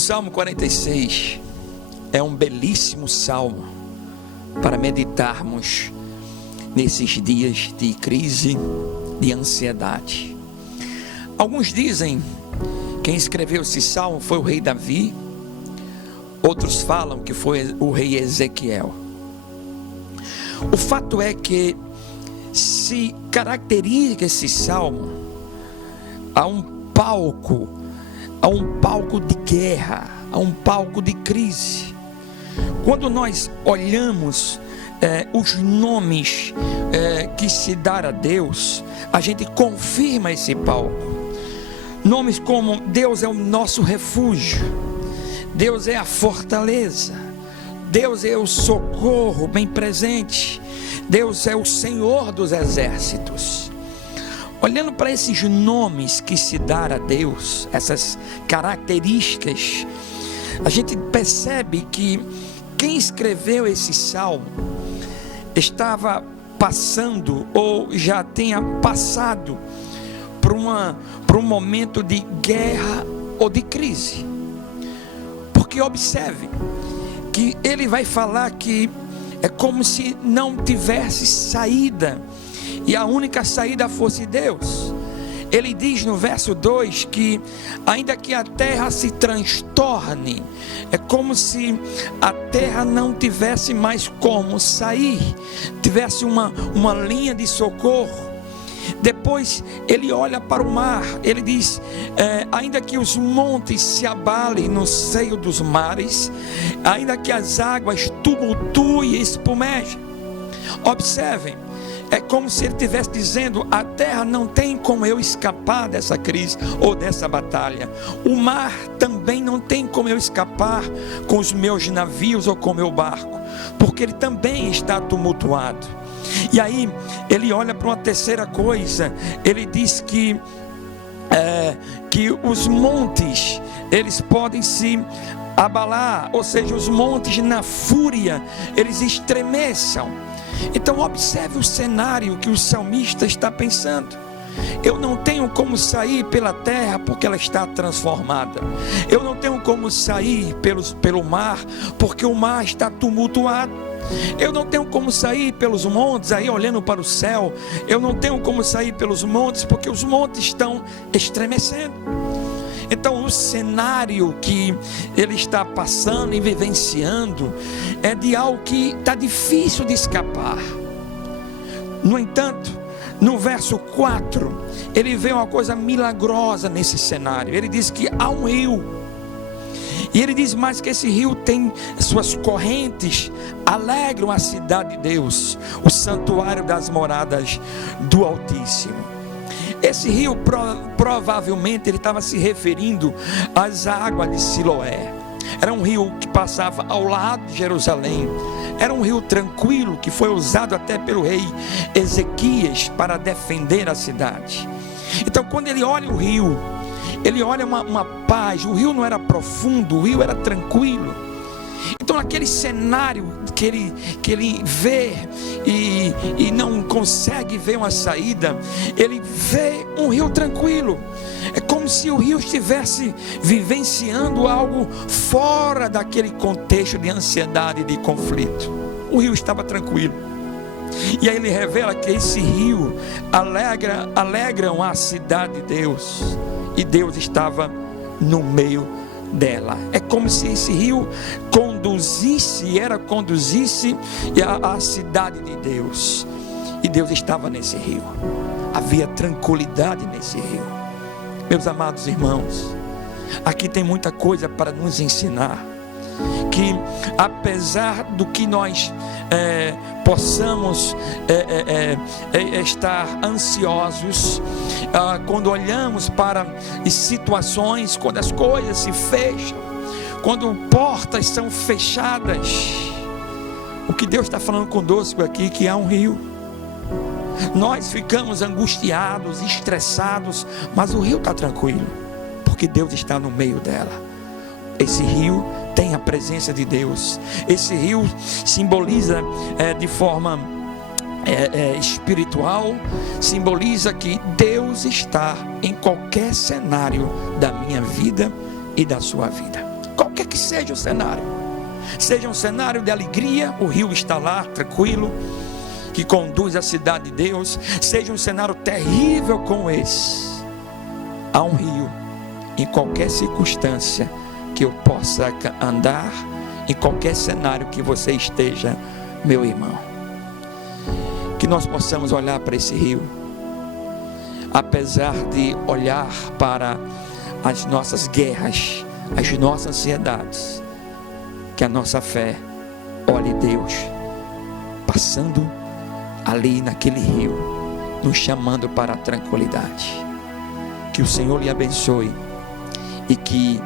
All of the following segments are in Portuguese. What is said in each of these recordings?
Salmo 46 é um belíssimo salmo para meditarmos nesses dias de crise, de ansiedade. Alguns dizem que quem escreveu esse salmo foi o rei Davi, outros falam que foi o rei Ezequiel. O fato é que se caracteriza esse salmo a um palco de guerra, a um palco de crise. Quando nós olhamos os nomes que se dá a Deus, a gente confirma esse palco. Nomes como Deus é o nosso refúgio, Deus é a fortaleza, Deus é o socorro bem presente, Deus é o Senhor dos exércitos. Olhando para esses nomes que se dá a Deus, essas características, a gente percebe que quem escreveu esse salmo estava passando ou já tenha passado por um momento de guerra ou de crise. Porque observe que ele vai falar que é como se não tivesse saída e a única saída fosse Deus. Ele diz no verso 2 que ainda que a terra se transtorne, é como se a terra não tivesse mais como sair, tivesse uma linha de socorro. Depois ele olha para o mar, ele diz, ainda que os montes se abalem no seio dos mares, ainda que as águas tumultuem e espumejem. Observem, é como se ele estivesse dizendo, a terra não tem como eu escapar dessa crise ou dessa batalha. O mar também não tem como eu escapar com os meus navios ou com o meu barco, porque ele também está tumultuado. E aí ele olha para uma terceira coisa, ele diz que os montes, eles podem se abalar, ou seja, os montes na fúria, eles estremeçam. Então observe o cenário que o salmista está pensando. Eu não tenho como sair pela terra porque ela está transformada. Eu não tenho como sair pelo mar porque o mar está tumultuado. Eu não tenho como sair pelos montes, aí olhando para o céu. Eu não tenho como sair pelos montes porque os montes estão estremecendo. Então o cenário que ele está passando e vivenciando é de algo que está difícil de escapar. No entanto, no verso 4, ele vê uma coisa milagrosa nesse cenário. Ele diz que há um rio. E ele diz mais que esse rio tem suas correntes, alegram a cidade de Deus, o santuário das moradas do Altíssimo. Esse rio provavelmente ele estava se referindo às águas de Siloé. Era um rio que passava ao lado de Jerusalém. Era um rio tranquilo que foi usado até pelo rei Ezequias para defender a cidade. Então quando ele olha o rio, ele olha uma paz. O rio não era profundo, o rio era tranquilo. Então naquele cenário que ele vê e não consegue ver uma saída, ele vê um rio tranquilo. É como se o rio estivesse vivenciando algo fora daquele contexto de ansiedade e de conflito. O rio estava tranquilo. E aí ele revela que esse rio alegram a cidade de Deus. E Deus estava no meio dela. É como se esse rio conduzisse a cidade de Deus. E Deus estava nesse rio. Havia tranquilidade nesse rio. Meus amados irmãos, aqui tem muita coisa para nos ensinar. Que apesar do que nós possamos estar ansiosos, quando olhamos para situações, quando as coisas se fecham, quando portas são fechadas, o que Deus está falando conosco aqui, que há um rio. Nós ficamos angustiados, estressados, mas o rio está tranquilo, porque Deus está no meio dela. Esse rio tem a presença de Deus. Esse rio simboliza de forma espiritual, simboliza que Deus está em qualquer cenário da minha vida e da sua vida. qualquer que seja o cenário, seja um cenário de alegria, o rio está lá, tranquilo, que conduz à cidade de Deus, seja um cenário terrível como esse, há um rio em qualquer circunstância que eu possa andar, em qualquer cenário que você esteja, meu irmão. Que nós possamos olhar para esse rio, apesar de olhar para as nossas guerras, as nossas ansiedades, que a nossa fé olhe Deus passando ali naquele rio, nos chamando para a tranquilidade. Que o Senhor lhe abençoe e que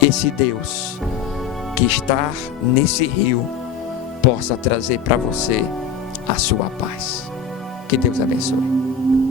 esse Deus que está nesse rio possa trazer para você a sua paz. Que Deus abençoe.